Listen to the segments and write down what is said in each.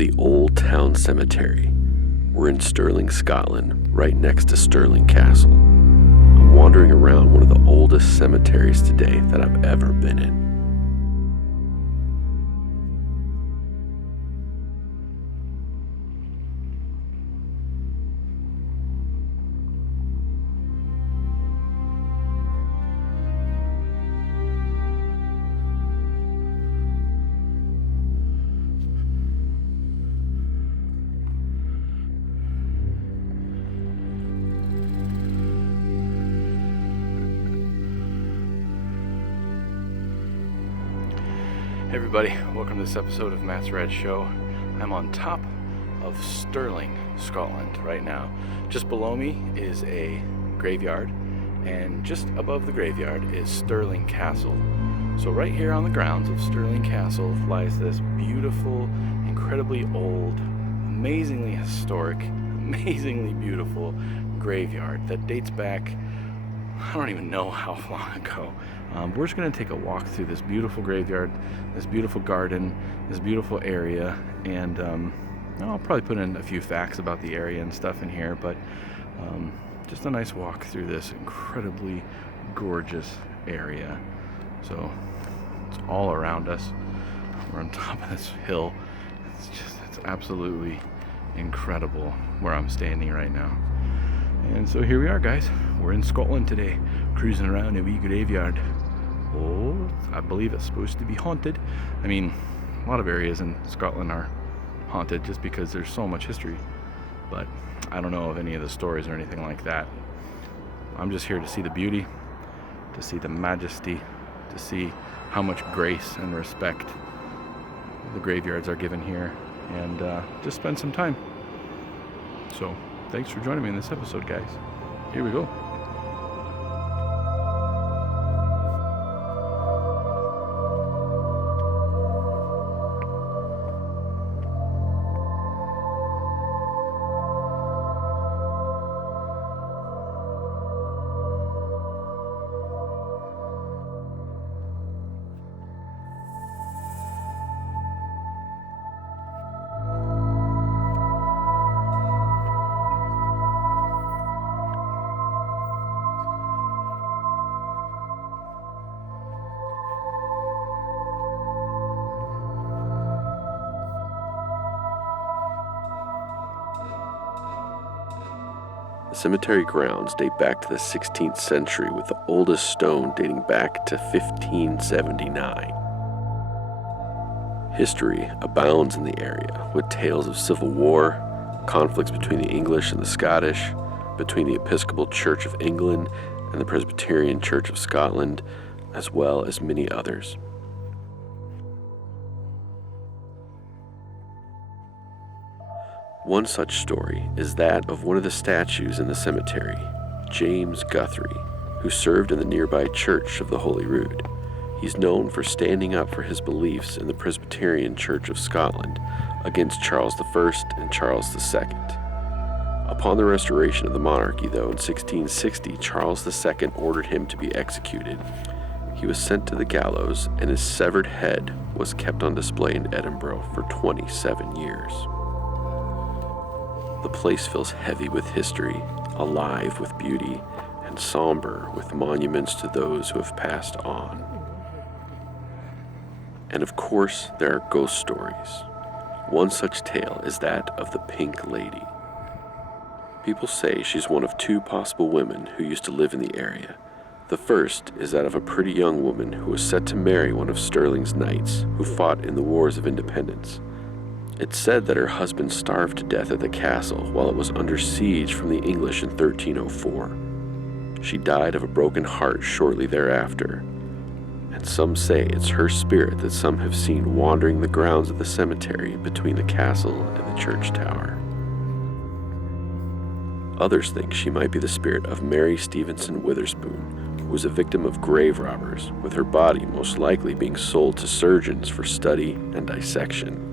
the Old Town Cemetery. We're in Stirling, Scotland, right next to Stirling Castle. I'm wandering around one of the oldest cemeteries today that I've ever been in. Hey everybody, welcome to this episode of Matt's Red Show. I'm on top of Stirling, Scotland right now. Just below me is a graveyard, and just above the graveyard is Stirling Castle. So right here on the grounds of Stirling Castle lies this beautiful, incredibly old, amazingly historic, amazingly beautiful graveyard that dates back, I don't even know how long ago. We're just going to take a walk through this beautiful graveyard, this beautiful garden, this beautiful area, and I'll probably put in a few facts about the area and stuff in here, but just a nice walk through this incredibly gorgeous area. So it's all around us. We're on top of this hill. It's absolutely incredible where I'm standing right now. And so here we are, guys. We're in Scotland today, cruising around a wee graveyard. Oh, I believe it's supposed to be haunted. I mean, a lot of areas in Scotland are haunted just because there's so much history. But I don't know of any of the stories or anything like that. I'm just here to see the beauty, to see the majesty, to see how much grace and respect the graveyards are given here, and just spend some time. So, thanks for joining me in this episode, guys. Here we go. The cemetery grounds date back to the 16th century, with the oldest stone dating back to 1579. History abounds in the area, with tales of civil war, conflicts between the English and the Scottish, between the Episcopal Church of England and the Presbyterian Church of Scotland, as well as many others. One such story is that of one of the statues in the cemetery, James Guthrie, who served in the nearby Church of the Holy Rood. He's known for standing up for his beliefs in the Presbyterian Church of Scotland against Charles I and Charles II. Upon the restoration of the monarchy, though, in 1660, Charles II ordered him to be executed. He was sent to the gallows, and his severed head was kept on display in Edinburgh for 27 years. The place feels heavy with history, alive with beauty, and somber with monuments to those who have passed on. And of course, there are ghost stories. One such tale is that of the Pink Lady. People say she's one of two possible women who used to live in the area. The first is that of a pretty young woman who was set to marry one of Stirling's knights who fought in the Wars of Independence. It's said that her husband starved to death at the castle while it was under siege from the English in 1304. She died of a broken heart shortly thereafter, and some say it's her spirit that some have seen wandering the grounds of the cemetery between the castle and the church tower. Others think she might be the spirit of Mary Stevenson Witherspoon, who was a victim of grave robbers, with her body most likely being sold to surgeons for study and dissection.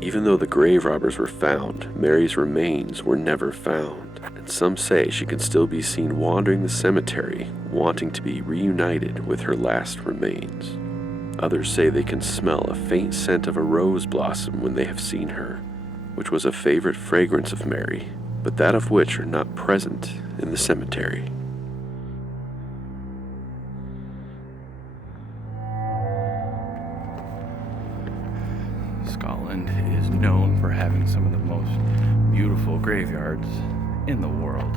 Even though the grave robbers were found, Mary's remains were never found, and some say she can still be seen wandering the cemetery, wanting to be reunited with her last remains. Others say they can smell a faint scent of a rose blossom when they have seen her, which was a favorite fragrance of Mary, but that of which are not present in the cemetery. Scotland is known for having some of the most beautiful graveyards in the world,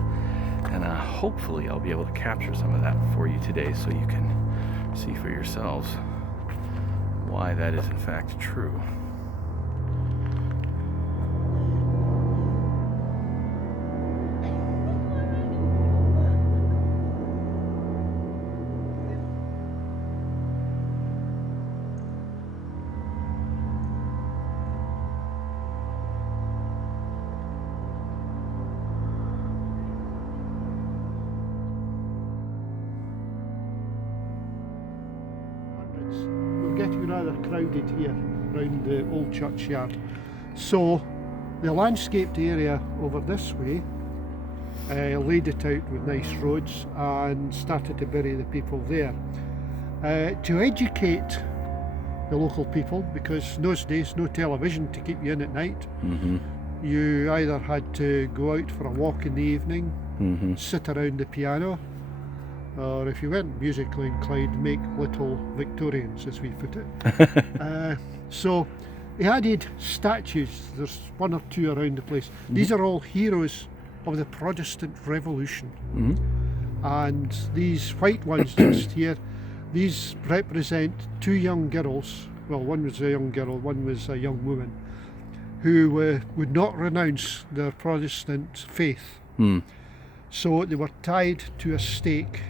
and hopefully I'll be able to capture some of that for you today so you can see for yourselves why that is in fact true. We're getting rather crowded here round the old churchyard. So the landscaped area over this way laid it out with nice roads and started to bury the people there. To educate the local people, because in those days no television to keep you in at night, you either had to go out for a walk in the evening, sit around the piano, or if you weren't musically inclined, make little Victorians, as we put it. So he added statues. There's one or two around the place. These are all heroes of the Protestant Revolution. And these white ones just here, these represent two young girls. Well, one was a young girl, one was a young woman, who would not renounce their Protestant faith. So they were tied to a stake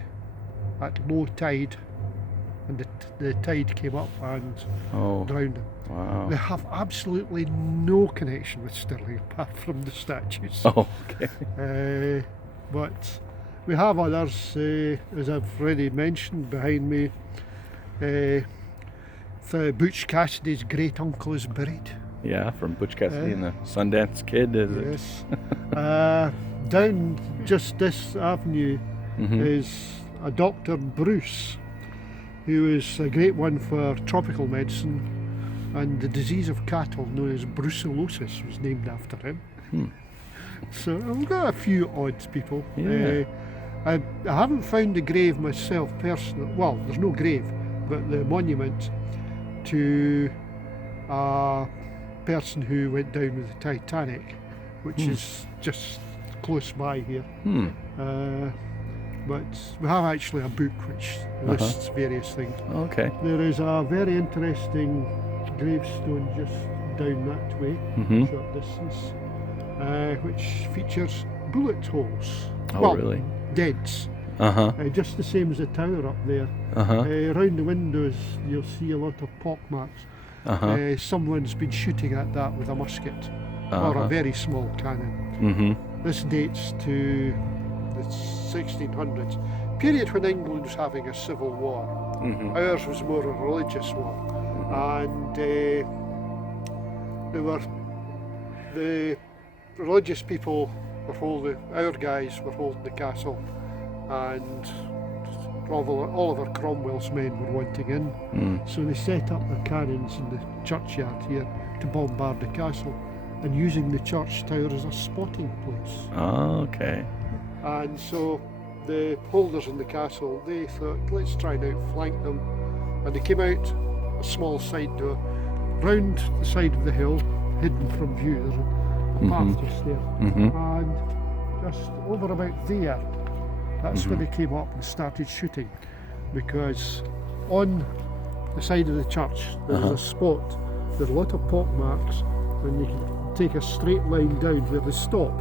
at low tide, and the tide came up and drowned them. Wow. They have absolutely no connection with Stirling apart from the statues. Okay. But we have others, as I've already mentioned behind me. Butch Cassidy's great uncle is buried. Yeah, from Butch Cassidy and the Sundance Kid, is it? Yes. Down just this avenue is a Dr. Bruce, who is a great one for tropical medicine, and the disease of cattle known as brucellosis was named after him. So we've got a few odd people. Yeah. I haven't found the grave myself personally. Well, there's no grave, but the monument to a person who went down with the Titanic, which is just close by here. But we have actually a book which lists various things. Okay. There is a very interesting gravestone just down that way, short distance, which features bullet holes. Oh, really? Dents. Just the same as the tower up there. Around the windows you'll see a lot of pock marks. Someone's been shooting at that with a musket or a very small cannon. This dates to the 1600s, period when England was having a civil war. Ours was more a religious war, and the religious people were holding, our guys were holding the castle, and Oliver Cromwell's men were wanting in, so they set up their cannons in the churchyard here to bombard the castle, and using the church tower as a spotting place. Okay. And so the holders in the castle, they thought, let's try and outflank them, and they came out a small side door, round the side of the hill, hidden from view. There's a path just there, and just over about there, that's when they came up and started shooting, because on the side of the church there's a spot, there's a lot of pock marks, and you can take a straight line down where they stop.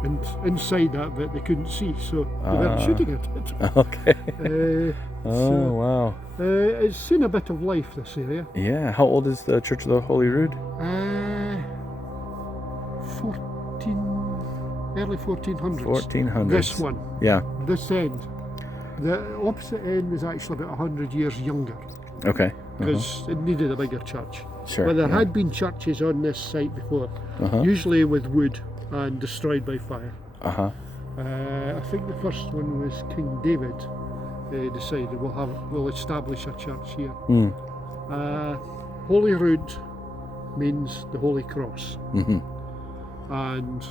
And inside that bit they couldn't see, so they weren't shooting at it. Okay. Wow. It's seen a bit of life, this area. Yeah. How old is the Church of the Holy Rood? Early 1400s. 1400s. This one. Yeah. This end. The opposite end is actually about 100 years younger, Okay. because it needed a bigger church. Sure. But there had been churches on this site before, usually with wood and destroyed by fire. I think the first one was King David decided we'll establish a church here. Holyrood means the Holy Cross. Mm-hmm. And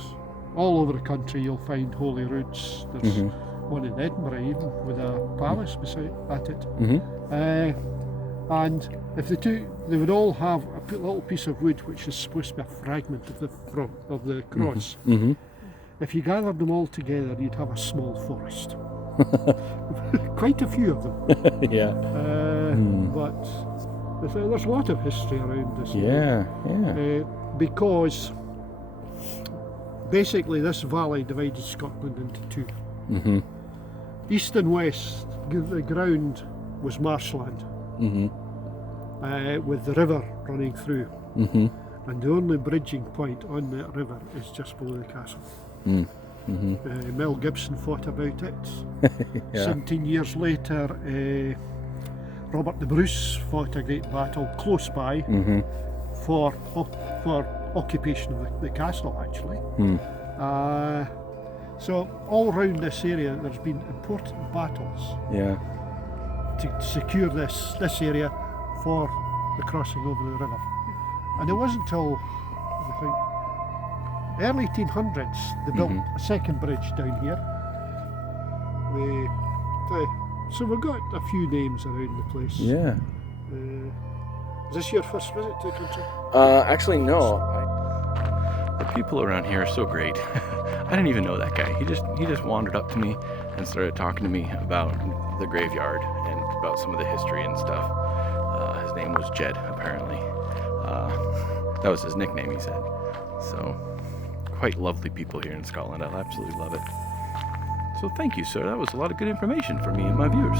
all over the country you'll find holy roots. There's Mm-hmm. one in Edinburgh even with a palace beside at it. Mm-hmm. And if they would all have a little piece of wood which is supposed to be a fragment of the cross. Mm-hmm. If you gathered them all together, you'd have a small forest. Quite a few of them. Yeah. But there's a lot of history around this. Yeah. Because basically this valley divided Scotland into two. Mm-hmm. East and west, the ground was marshland, Mm-hmm. with the river running through. Mm-hmm. And the only bridging point on that river is just below the castle. Mm-hmm. Mel Gibson fought about it. Yeah. 17 years later, Robert the Bruce fought a great battle close by Mm-hmm. for occupation of the castle, actually. Mm. So all around this area, there's been important battles Yeah. to secure this area for the crossing over the river. And it wasn't until I think early 1800s they built a second bridge down here. So we've got a few names around the place. Yeah. Is this your first visit to the country? Actually, no. The people around here are so great. I didn't even know that guy. He just wandered up to me and started talking to me about the graveyard and about some of the history and stuff. His name was Jed, apparently. That was his nickname, he said. So, quite lovely people here in Scotland. I absolutely love it. So thank you, sir. That was a lot of good information for me and my viewers.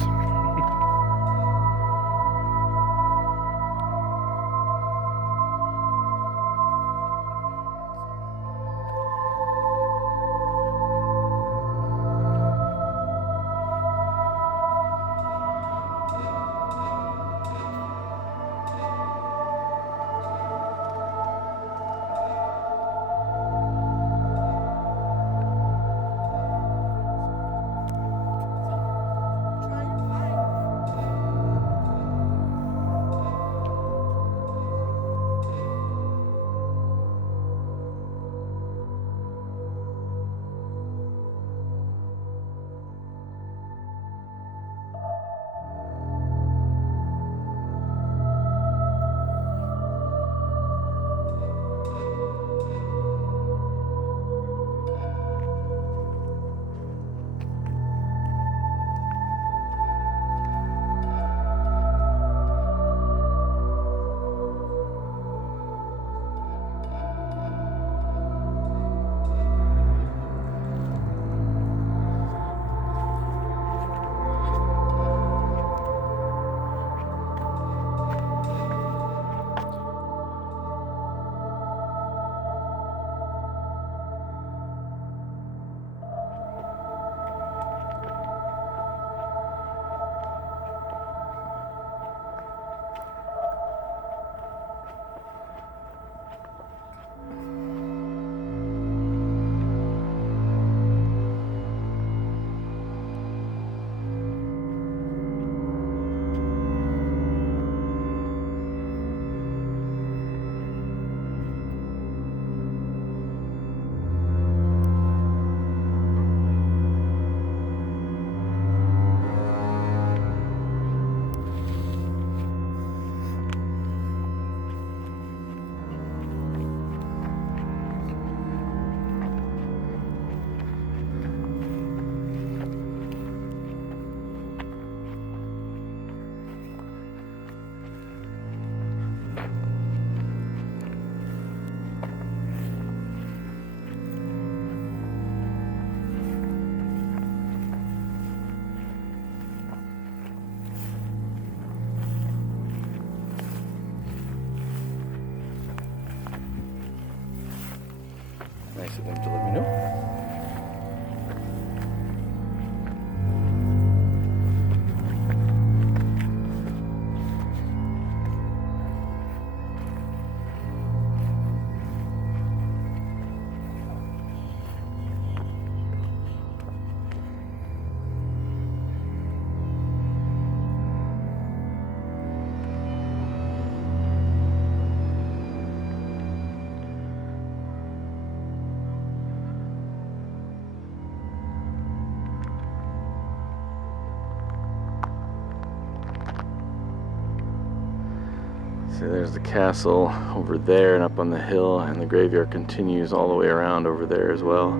So there's the castle over there and up on the hill, and the graveyard continues all the way around over there as well.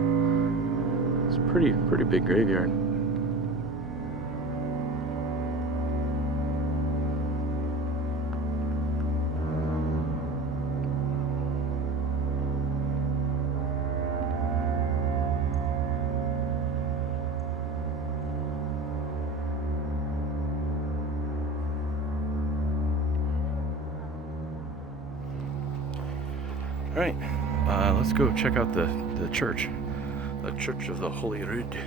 It's a pretty big graveyard. All right, let's go check out the church. The Church of the Holy Rude,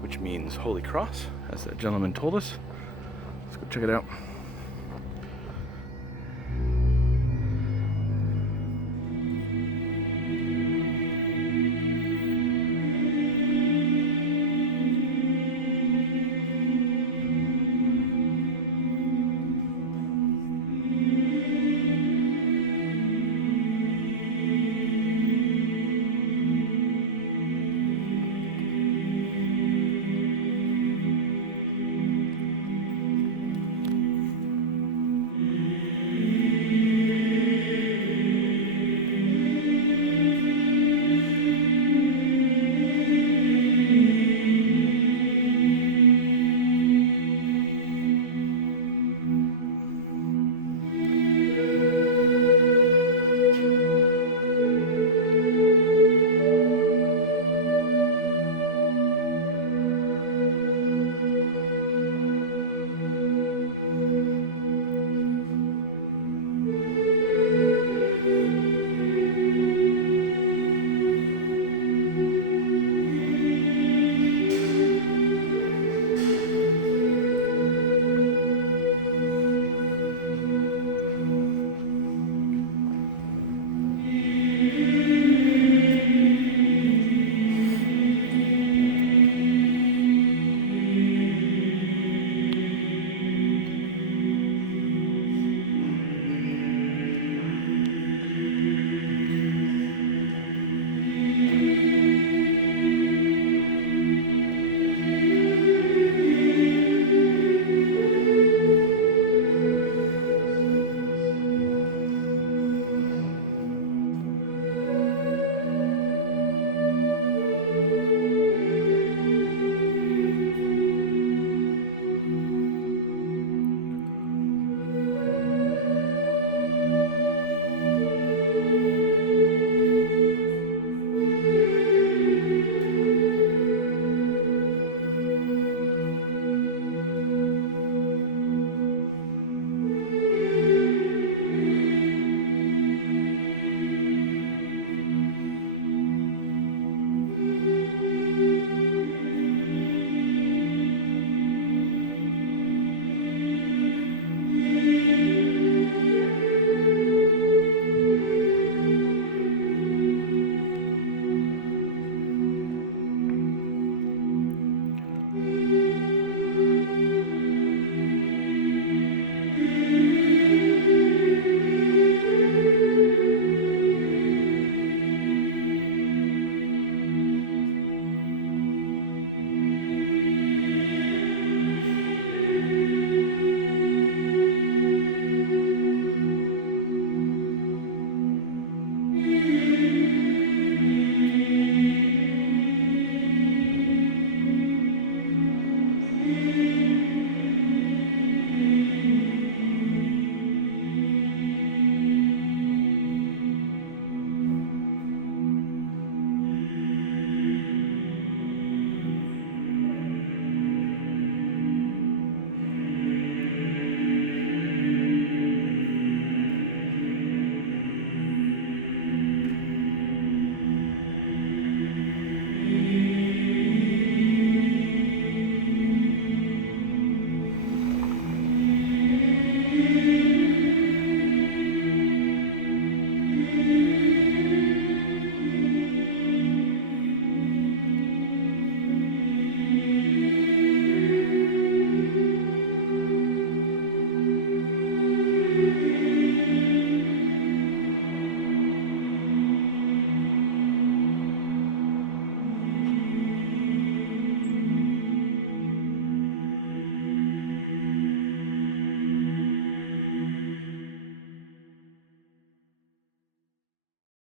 which means Holy Cross, as that gentleman told us. Let's go check it out.